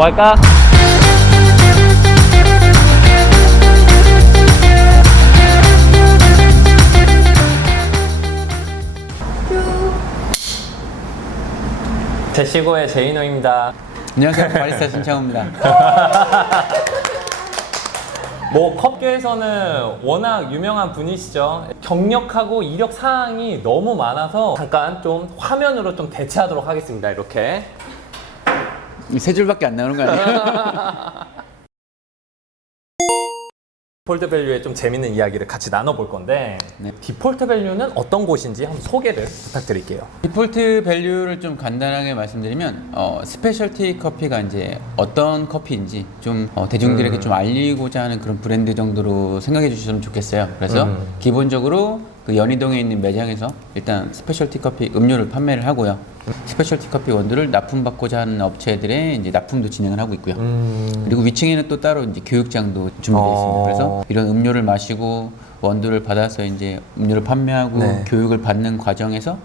뭐 할까? 제시고의 제이노입니다. 안녕하세요. 바리스타 신창호입니다. 뭐 컵계에서는 워낙 유명한 분이시죠. 경력하고 이력 사항이 너무 많아서 잠깐 좀 화면으로 좀 대체하도록 하겠습니다. 이렇게 세 줄밖에 안 나오는 거 아니에요? 디폴트 밸류의 좀 재밌는 이야기를 같이 나눠볼 건데 네. 디폴트 밸류는 어떤 곳인지 한번 소개를 부탁드릴게요. 디폴트 밸류를 좀 간단하게 말씀드리면 스페셜티 커피가 이제 어떤 커피인지 좀 대중들에게 좀 알리고자 하는 그런 브랜드 정도로 생각해 주시면 좋겠어요. 그래서 기본적으로 그 연희동에 있는 매장에서 일단 스페셜티 커피 음료를 판매를 하고요. 스페셜티 커피 원두를 납품받고자 하는 업체들의 이제 납품도 진행을 하고 있고요. 그리고 위층에는 또 따로 이제 교육장도 준비되어 있습니다. 그래서 이런 음료를 마시고 원두를 받아서 이제 음료를 판매하고 네. 교육을 받는 과정에서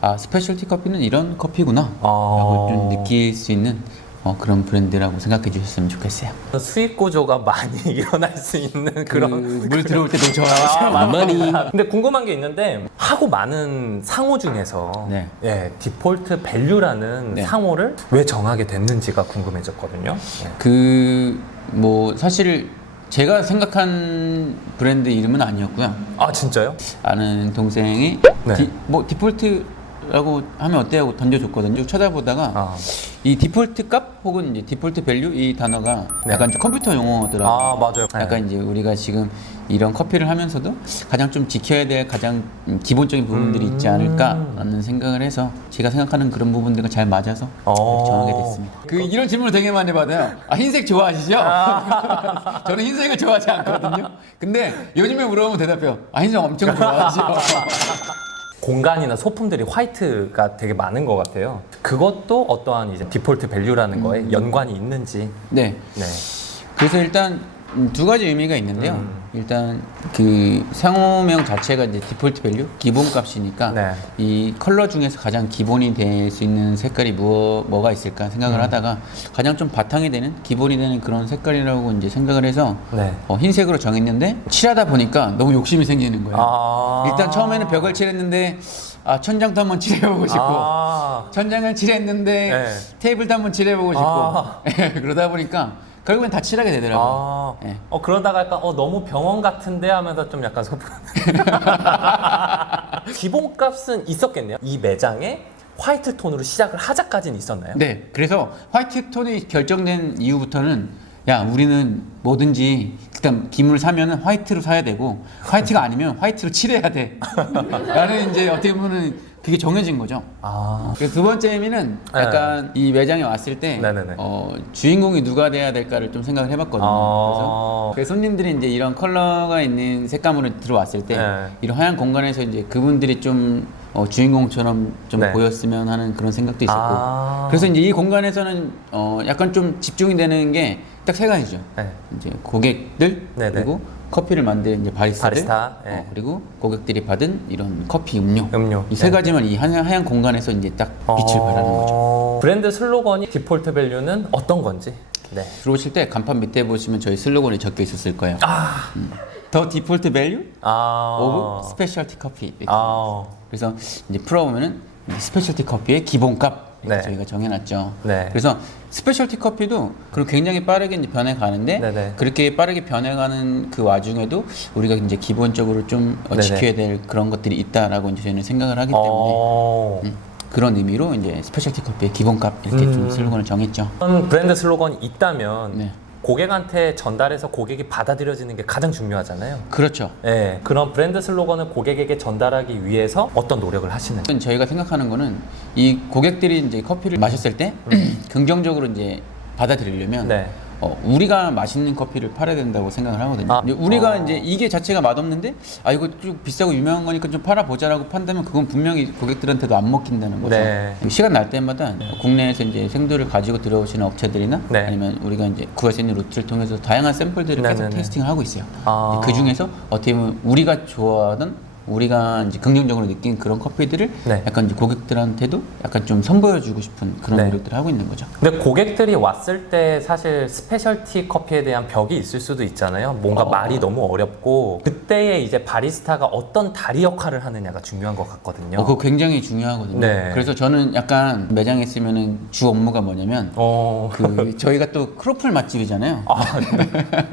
아 스페셜티 커피는 이런 커피구나 라고 좀 느낄 수 있는 그런 브랜드라고 생각해 주셨으면 좋겠어요. 수익 구조가 많이 일어날 수 있는 그런 물 들어올 때 너무 좋아요. 많이. 근데 궁금한 게 있는데 하고 많은 상호 중에서 네. 예, 디폴트 밸류라는 네. 상호를 왜 정하게 됐는지가 궁금해졌거든요. 예. 뭐 사실 제가 생각한 브랜드 이름은 아니었고요. 아 진짜요? 아는 동생이 네. 디폴트라고 하면 어때 하고 던져줬거든요. 쭉 쳐다보다가 이 디폴트 값 혹은 이제 디폴트 밸류 이 단어가 네. 약간 좀 컴퓨터 용어더라고요. 아 맞아요. 약간 이제 우리가 지금 이런 커피를 하면서도 가장 좀 지켜야 될 가장 기본적인 부분들이 있지 않을까라는 생각을 해서 제가 생각하는 그런 부분들과 잘 맞아서 이렇게 정하게 됐습니다. 이런 질문을 되게 많이 받아요. 흰색 좋아하시죠? 저는 흰색을 좋아하지 않거든요. 근데 요즘에 물어보면 대답해요. 흰색 엄청 좋아하죠. 공간이나 소품들이 화이트가 되게 많은 것 같아요. 그것도 어떠한 이제 디폴트 밸류라는 거에 연관이 있는지. 네. 네. 그래서 일단 두 가지 의미가 있는데요. 일단 그 상호명 자체가 이제 디폴트 밸류 기본 값이니까 네. 이 컬러 중에서 가장 기본이 될 수 있는 색깔이 뭐가 있을까 생각을 하다가 가장 좀 바탕이 되는 기본이 되는 그런 색깔이라고 이제 생각을 해서 네. 흰색으로 정했는데 칠하다 보니까 너무 욕심이 생기는 거예요. 아. 일단 처음에는 벽을 칠했는데 천장도 한번 칠해보고 싶고 천장을 칠했는데 네. 테이블도 한번 칠해보고 싶고 그러다 보니까 결국엔 다 칠하게 되더라고요. 네. 그러다가 약간 너무 병원 같은데 하면서 좀 약간 소품. 기본값은 있었겠네요. 이 매장에 화이트 톤으로 시작을 하자까지는 있었나요? 네, 그래서 화이트 톤이 결정된 이후부터는 야 우리는 뭐든지 일단 기물을 사면은 화이트로 사야 되고 화이트가 아니면 화이트로 칠해야 돼. 라는 이제 어떻게 보면은 그게 정해진 거죠. 그래서 두 번째 의미는 약간 이 매장에 왔을 때 네네네. 주인공이 누가 돼야 될까를 좀 생각을 해봤거든요. 그래서 손님들이 이제 이런 컬러가 있는 색감으로 들어왔을 때 이런 하얀 공간에서 이제 그분들이 좀 주인공처럼 좀 네. 보였으면 하는 그런 생각도 있었고 그래서 이제 이 공간에서는 약간 좀 집중이 되는 게 딱 세 가지죠. 네. 이제 고객들 네네. 그리고 커피를 만드는 이제 바리스타들 바리스타, 네. 그리고 고객들이 받은 이런 커피 음료 이 세 네. 가지만 이 하얀 공간에서 이제 딱 빛을 발하는 거죠. 브랜드 슬로건이 디폴트 밸류는 어떤 건지. 네. 들어오실 때 간판 밑에 보시면 저희 슬로건이 적혀 있었을 거예요. 더 디폴트 밸류 오브 스페셜티 커피 이렇게. 그래서 이제 풀어보면은 스페셜티 커피의 기본값 네. 저희가 정해놨죠. 네. 그래서 스페셜티 커피도 그리고 굉장히 빠르게 이제 변해가는데 네네. 그렇게 빠르게 변해가는 그 와중에도 우리가 이제 기본적으로 좀 지켜야 될 그런 것들이 있다라고 이제 저희는 생각을 하기 때문에 그런 의미로 이제 스페셜티 커피의 기본값 이렇게 좀 슬로건을 정했죠. 그런 브랜드 슬로건이 있다면 네. 고객한테 전달해서 고객이 받아들여지는 게 가장 중요하잖아요. 그렇죠. 네, 그런 브랜드 슬로건을 고객에게 전달하기 위해서 어떤 노력을 하시는지. 저희가 생각하는 거는 이 고객들이 이제 커피를 마셨을 때 긍정적으로 이제 받아들이려면 네. 우리가 맛있는 커피를 팔아야 된다고 생각을 하거든요. 근데 우리가 이제 이게 자체가 맛없는데 이거 좀 비싸고 유명한 거니까 좀 팔아보자라고 판다면 그건 분명히 고객들한테도 안 먹힌다는 거죠. 네. 시간 날 때마다 국내에서 이제 생두를 가지고 들어오시는 업체들이나 네. 아니면 우리가 이제 구할 수 있는 루트를 통해서 다양한 샘플들을 계속 네네네. 테스팅을 하고 있어요. 아. 그 중에서 어떻게 보면 우리가 좋아하던 우리가 이제 긍정적으로 느낀 그런 커피들을 네. 약간 이제 고객들한테도 약간 좀 선보여주고 싶은 그런 네. 노력들을 하고 있는 거죠. 근데 고객들이 왔을 때 사실 스페셜티 커피에 대한 벽이 있을 수도 있잖아요. 뭔가 말이 너무 어렵고 그때에 이제 바리스타가 어떤 다리 역할을 하느냐가 중요한 것 같거든요. 그거 굉장히 중요하거든요. 네. 그래서 저는 약간 매장에 있으면은 주 업무가 뭐냐면 그 저희가 또 크로플 맛집이잖아요.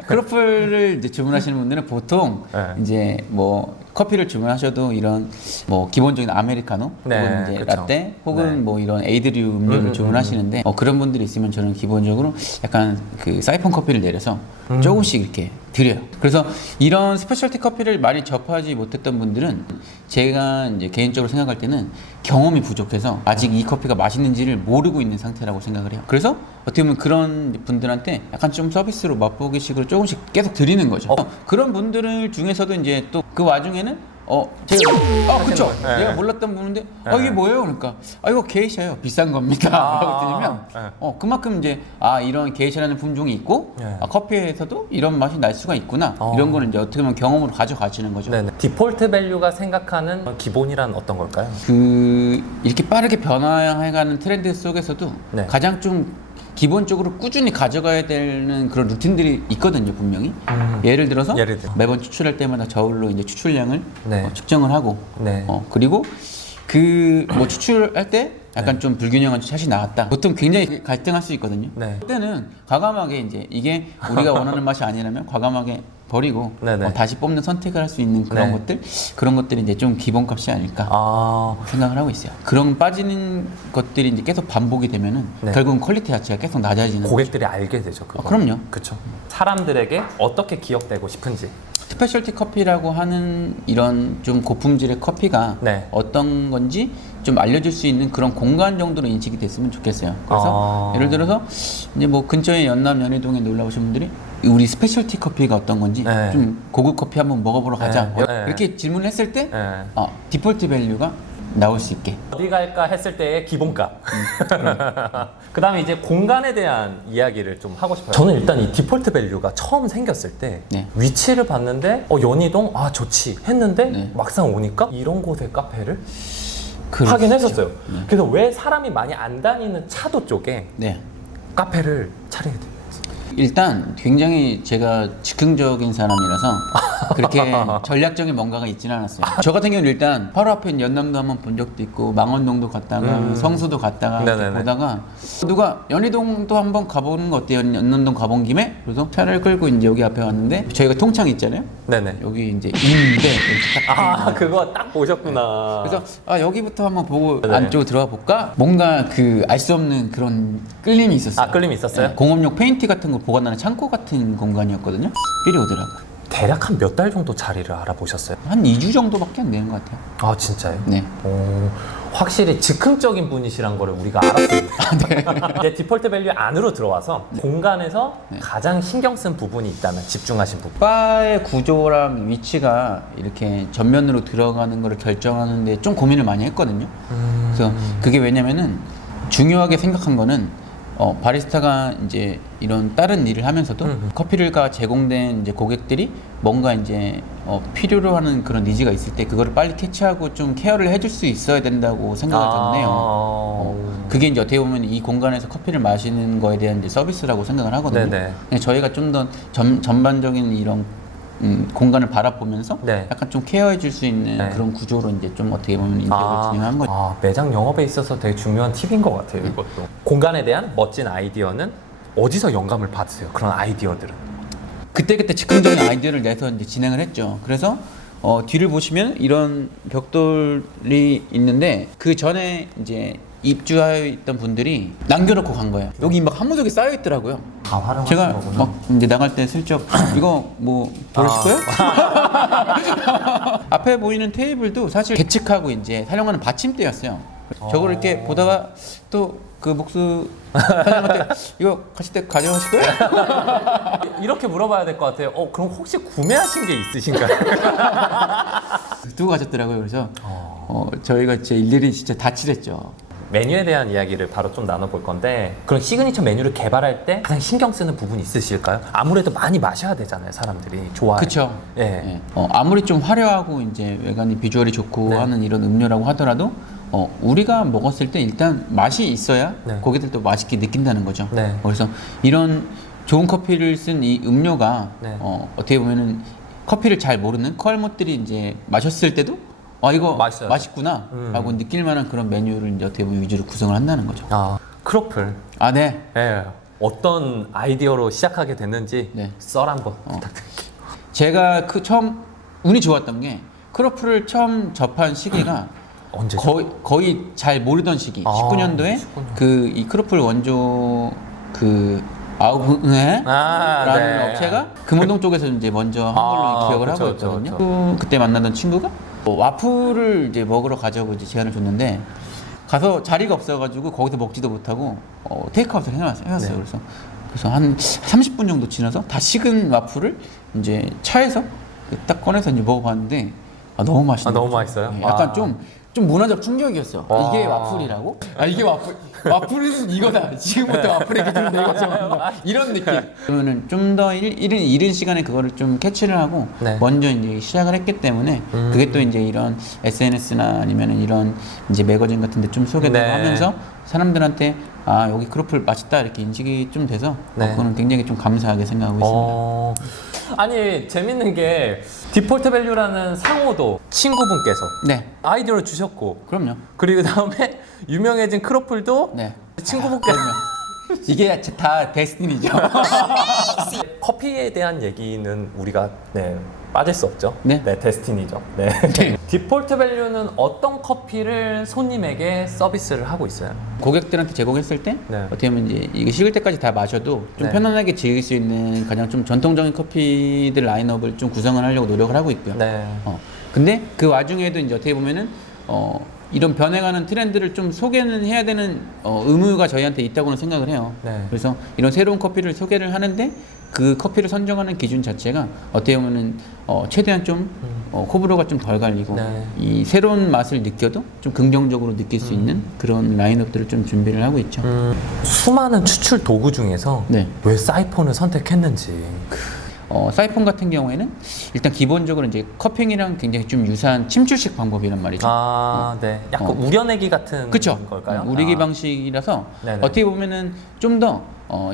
크로플을 이제 주문하시는 분들은 보통 네. 이제 뭐 커피를 주문하셔도 이런 뭐 기본적인 아메리카노 네, 혹은 이제 그쵸. 라떼 혹은 네. 뭐 이런 에이드류 음료를 주문하시는데 그런 분들이 있으면 저는 기본적으로 약간 그 사이폰 커피를 내려서 조금씩 이렇게 드려요. 그래서 이런 스페셜티 커피를 많이 접하지 못했던 분들은 제가 이제 개인적으로 생각할 때는 경험이 부족해서 아직 이 커피가 맛있는지를 모르고 있는 상태라고 생각을 해요. 그래서 어떻게 보면 그런 분들한테 약간 좀 서비스로 맛보기식으로 조금씩 계속 드리는 거죠. 그런 분들 중에서도 이제 또 그 와중에는 제가 그쵸. 네. 내가 몰랐던 분인데 이게 뭐예요? 그러니까 이거 게이샤예요. 비싼 겁니다. 라고 드리면 네. 그만큼 이제 이런 게이샤라는 품종이 있고 네. 커피에서도 이런 맛이 날 수가 있구나. 이런 거는 이제 어떻게 보면 경험으로 가져가시는 거죠. 네네. 디폴트 밸류가 생각하는 기본이란 어떤 걸까요? 그 이렇게 빠르게 변화해가는 트렌드 속에서도 네. 가장 좀 기본적으로 꾸준히 가져가야 되는 그런 루틴들이 있거든요, 분명히. 예를 들어서 예를 들어. 매번 추출할 때마다 저울로 이제 추출량을 네. 측정을 하고 네. 그리고 그 뭐 추출할 때 약간 좀 불균형한 샷이 나왔다. 보통 굉장히 갈등할 수 있거든요. 네. 그때는 과감하게 이제 이게 우리가 원하는 맛이 아니라면 과감하게 버리고 네네. 다시 뽑는 선택을 할 수 있는 그런 네. 것들, 그런 것들이 이제 좀 기본값이 아닐까 생각을 하고 있어요. 그런 빠지는 것들이 이제 계속 반복이 되면은 네. 결국은 퀄리티 자체가 계속 낮아지는. 고객들이 알게 되죠. 그거. 그럼요. 그렇죠. 사람들에게 어떻게 기억되고 싶은지. 스페셜티 커피라고 하는 이런 좀 고품질의 커피가 네. 어떤 건지 좀 알려줄 수 있는 그런 공간 정도로 인식이 됐으면 좋겠어요. 그래서 예를 들어서 이제 뭐 근처에 연남 연희동에 놀러 오신 분들이 우리 스페셜티 커피가 어떤 건지 네. 좀 고급 커피 한번 먹어보러 가자. 네. 이렇게 질문을 했을 때 네. 디폴트 밸류가 나올 수 있게. 어디 갈까 했을 때의 기본값. 그 다음에 이제 공간에 대한 이야기를 좀 하고 싶어요. 저는 일단 이 디폴트 밸류가 처음 생겼을 때 네. 위치를 봤는데 연희동 좋지 했는데 네. 막상 오니까 이런 곳에 카페를 그렇죠. 하긴 했었어요. 그래서 왜 사람이 많이 안 다니는 차도 쪽에 네. 카페를 차리게 돼요. 일단 굉장히 제가 즉흥적인 사람이라서 그렇게 전략적인 뭔가가 있지는 않았어요. 저 같은 경우는 일단 바로 앞에 있는 연남도 한번 본 적도 있고 망원동도 갔다가 성수도 갔다가 이렇게 네네네. 보다가 누가 연희동도 한번 가보는 거 어때요? 연남동 가본 김에 그래서 차를 끌고 이제 여기 앞에 왔는데 저희가 통창 있잖아요. 네네. 여기 이제 임대 이렇게 딱 그거 딱 보셨구나. 그래서 여기부터 한번 보고 네네. 안쪽으로 들어가 볼까? 뭔가 그 알 수 없는 그런 끌림이 있었어요. 끌림이 있었어요? 네, 공업용 페인트 같은 거 보관하는 창고 같은 공간이었거든요. 필이 오더라고요. 대략 한 몇 달 정도 자리를 알아보셨어요? 한 2주 정도밖에 안 되는 것 같아요. 아 진짜요? 네. 확실히 즉흥적인 분이시란 거를 우리가 알았습니다. 이제 디폴트 밸류 안으로 들어와서 공간에서 가장 신경 쓴 부분이 있다면 집중하신 부분. 바의 구조랑 위치가 이렇게 전면으로 들어가는 거를 결정하는데 좀 고민을 많이 했거든요. 그래서 그게 왜냐면은 중요하게 생각한 거는 바리스타가 이제 이런 다른 일을 하면서도 커피가 제공된 이제 고객들이 뭔가 이제 필요로 하는 그런 니즈가 있을 때 그거를 빨리 캐치하고 좀 케어를 해줄 수 있어야 된다고 생각을 저는 해요. 그게 이제 어떻게 보면 이 공간에서 커피를 마시는 거에 대한 이제 서비스라고 생각을 하거든요. 네네. 근데 저희가 좀 더 전반적인 이런 공간을 바라보면서 네. 약간 좀 케어해 줄 수 있는 네. 그런 구조로 이제 좀 어떻게 보면 인테리어를 진행한 거죠. 매장 영업에 있어서 되게 중요한 팁인 것 같아요, 이것도. 공간에 대한 멋진 아이디어는 어디서 영감을 받으세요? 그런 아이디어들은. 그때그때 즉흥적인 아이디어를 내서 이제 진행을 했죠. 그래서 뒤를 보시면 이런 벽돌이 있는데 그 전에 이제 입주하여 있던 분들이 남겨놓고 간 거예요. 여기 막 한무더기 쌓여 있더라고요. 다 활용하신 제가 거구나. 막 이제 나갈 때 슬쩍 이거 뭐 버리실 거예요? 앞에 보이는 테이블도 사실 계측하고 이제 사용하는 받침대였어요. 저걸 이렇게 보다가 또 그 목수 사장님한테 이거 가실 때 가져가실 거예요? 이렇게 물어봐야 될 것 같아요. 그럼 혹시 구매하신 게 있으신가요? 두고 가셨더라고요. 그래서 저희가 진짜 일일이 진짜 다 칠했죠. 메뉴에 대한 이야기를 바로 좀 나눠볼 건데 그런 시그니처 메뉴를 개발할 때 가장 신경 쓰는 부분이 있으실까요? 아무래도 많이 마셔야 되잖아요, 사람들이. 좋아해. 그쵸. 예. 예. 아무리 좀 화려하고 이제 외관이 비주얼이 좋고 네. 하는 이런 음료라고 하더라도 우리가 먹었을 때 일단 맛이 있어야 네. 고객들도 맛있게 느낀다는 거죠. 네. 그래서 이런 좋은 커피를 쓴 이 음료가 네. 어떻게 보면은 커피를 잘 모르는 코알못들이 이제 마셨을 때도 이거 맛있어요. 맛있구나 라고 느낄 만한 그런 메뉴를 이제 어떻게 보면 위주로 구성을 한다는 거죠. 아, 크로플. 네. 예. 어떤 아이디어로 시작하게 됐는지 네. 썰 한번 부탁드릴게요. 제가 처음 운이 좋았던 게 크로플을 처음 접한 시기가 언제죠? 거의 잘 모르던 시기. 아, 19년도에 19년. 이 크로플 원조 아우브네 라는 업체가 금호동 쪽에서 이제 먼저 한 걸로 기억을 그쵸, 하고 그쵸, 있거든요. 그쵸. 그때 만나던 친구가 와플을 이제 먹으러 가자고 이제 제안을 줬는데 가서 자리가 없어가지고 거기서 먹지도 못하고 테이크아웃을 해놨어요. 네. 그래서 한 30분 정도 지나서 다 식은 와플을 이제 차에서 딱 꺼내서 이제 먹어봤는데 너무 맛있는 너무 거죠. 맛있어요? 네, 약간 아. 좀 문화적 충격이었어요. 이게 와플이라고? 이게 와플은 이거다. 지금부터 와플의 기준은 이거죠. 이런 느낌. 그러면은 좀 더 이른 시간에 그거를 좀 캐치를 하고 네. 먼저 이제 시작을 했기 때문에 그게 또 이제 이런 SNS나 아니면은 이런 이제 매거진 같은데 좀 소개되고 네. 하면서 사람들한테 여기 크로플 맛있다 이렇게 인식이 좀 돼서 네. 그거는 굉장히 좀 감사하게 생각하고 있습니다. 아니 재밌는 게 디폴트 밸류라는 상호도 친구분께서 네, 아이디어를 주셨고 그럼요. 그리고 다음에 유명해진 크로플도 네. 친구분께서 이게 다 데스티니죠. 커피에 대한 얘기는 우리가 빠질 수 없죠. 네. 데스티니죠. 네. 디폴트 밸류는 어떤 커피를 손님에게 서비스를 하고 있어요? 고객들한테 제공했을 때 네. 어떻게 보면 이제 이게 식을 때까지 다 마셔도 좀 네. 편안하게 즐길 수 있는 가장 좀 전통적인 커피들 라인업을 좀 구성을 하려고 노력을 하고 있고요. 네. 근데 그 와중에도 이제 어떻게 보면은 이런 변해가는 트렌드를 좀 소개는 해야 되는 의무가 저희한테 있다고는 생각을 해요. 네. 그래서 이런 새로운 커피를 소개를 하는데 그 커피를 선정하는 기준 자체가 어떻게 보면은 최대한 좀 호불호가 좀 덜 갈리고 네. 이 새로운 맛을 느껴도 좀 긍정적으로 느낄 수 있는 그런 라인업들을 좀 준비를 하고 있죠. 수많은 추출 도구 중에서 네. 왜 사이폰을 선택했는지. 사이폰 같은 경우에는 일단 기본적으로 이제 커핑이랑 굉장히 좀 유사한 침출식 방법이란 말이죠. 네. 약간 우려내기 같은 그쵸? 걸까요? 우리기 방식이라서 네네. 어떻게 보면은 좀 더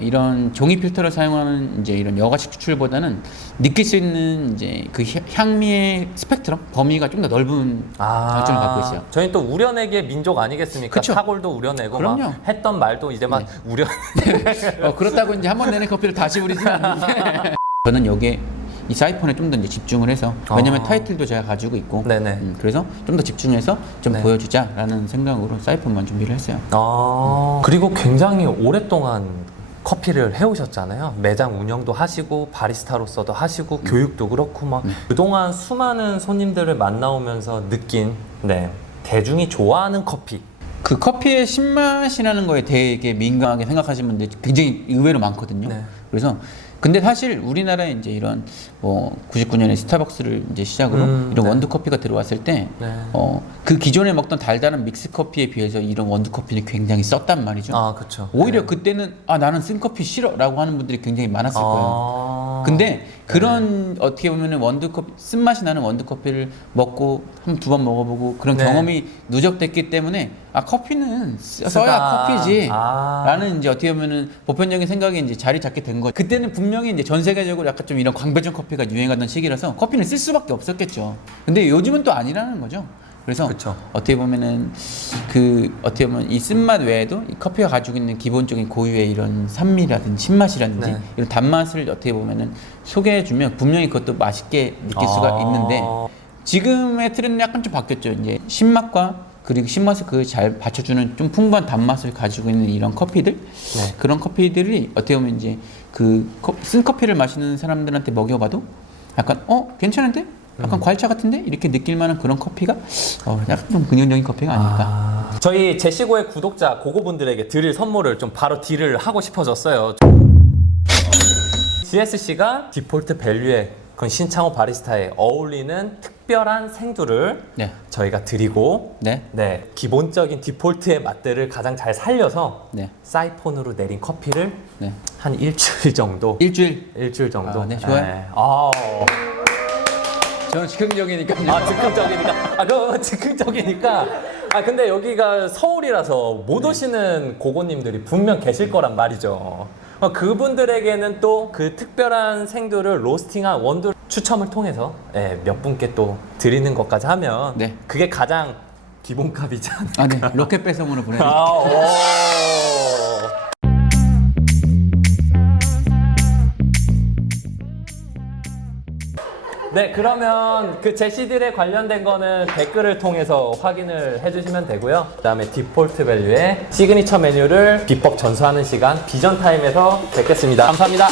이런 종이 필터를 사용하는 이제 이런 여과식 추출보다는 느낄 수 있는 이제 그 향미의 스펙트럼 범위가 좀 더 넓은 장점을 갖고 있어요. 저희 또 우려내기의 민족 아니겠습니까? 그쵸. 사골도 우려내고 그럼요. 막 했던 말도 이제 막 우려. 그렇다고 이제 한 번 내는 커피를 다시 우리지는 않는데 저는 여기에 이 사이폰에 좀 더 이제 집중을 해서 왜냐면 타이틀도 제가 가지고 있고 네네. 그래서 좀 더 집중해서 좀 네. 보여주자라는 생각으로 사이폰만 준비를 했어요. 그리고 굉장히 오랫동안 커피를 해오셨잖아요. 매장 운영도 하시고 바리스타로서도 하시고 교육도 그렇고 막 그동안 수많은 손님들을 만나오면서 느낀 대중이 좋아하는 커피. 그 커피의 신맛이라는 거에 되게 민감하게 생각하시는 분들이 굉장히 의외로 많거든요. 네. 그래서 근데 사실 우리나라에 이제 이런 99년에 스타벅스를 이제 시작으로 이런 네. 원두 커피가 들어왔을 때 네. 그 기존에 먹던 달달한 믹스 커피에 비해서 이런 원두 커피는 굉장히 썼단 말이죠. 그렇죠. 오히려 그때는 나는 쓴 커피 싫어라고 하는 분들이 굉장히 많았을 거예요. 근데 그런 어떻게 보면은 원두커피 쓴맛이 나는 원두커피를 먹고 한 두 번 먹어보고 그런 네. 경험이 누적됐기 때문에 커피는 써야 커피지 라는 이제 어떻게 보면은 보편적인 생각이 이제 자리 잡게 된 거죠. 그때는 분명히 이제 전 세계적으로 약간 좀 이런 광배전 커피가 유행하던 시기라서 커피는 쓸 수밖에 없었겠죠. 근데 요즘은 또 아니라는 거죠. 그래서 그쵸. 어떻게 보면은 어떻게 보면 이 쓴맛 외에도 이 커피가 가지고 있는 기본적인 고유의 이런 산미라든지 신맛이라든지 네. 이런 단맛을 어떻게 보면은 소개해주면 분명히 그것도 맛있게 느낄 수가 있는데 지금의 트렌드는 약간 좀 바뀌었죠. 이제 신맛과 그리고 신맛을 그 잘 받쳐주는 좀 풍부한 단맛을 가지고 있는 이런 커피들 그런 커피들이 어떻게 보면 이제 쓴 커피를 마시는 사람들한테 먹여봐도 약간 괜찮은데? 약간 과일차 같은데? 이렇게 느낄 만한 그런 커피가 약간 좀 근현적인 커피가 아닐까. 저희 제시고의 구독자 고고분들에게 드릴 선물을 좀 바로 딜을 하고 싶어졌어요. GSC가 디폴트 밸류에 그건 신창호 바리스타에 어울리는 특별한 생두를 네. 저희가 드리고 네. 네, 기본적인 디폴트의 맛들을 가장 잘 살려서 네. 사이폰으로 내린 커피를 네. 한 일주일 정도 일주일 정도. 아, 네, 좋아요. 네. 아, 저는 즉흥적이니까요. 아, 즉흥적이니까. 아, 그 즉흥적이니까. 아, 근데 여기가 서울이라서 못 오시는 고고님들이 분명 계실 거란 말이죠. 그분들에게는 또 그 특별한 생두를 로스팅한 원두 추첨을 통해서 몇 분께 또 드리는 것까지 하면 네. 그게 가장 기본값이지 않나. 아, 네. 로켓 배송으로 보내드릴게요. 아, 오. 네, 그러면 그 제시들에 관련된 거는 댓글을 통해서 확인을 해주시면 되고요. 그 다음에 디폴트 밸류의 시그니처 메뉴를 비법 전수하는 시간 비전 타임에서 뵙겠습니다. 감사합니다.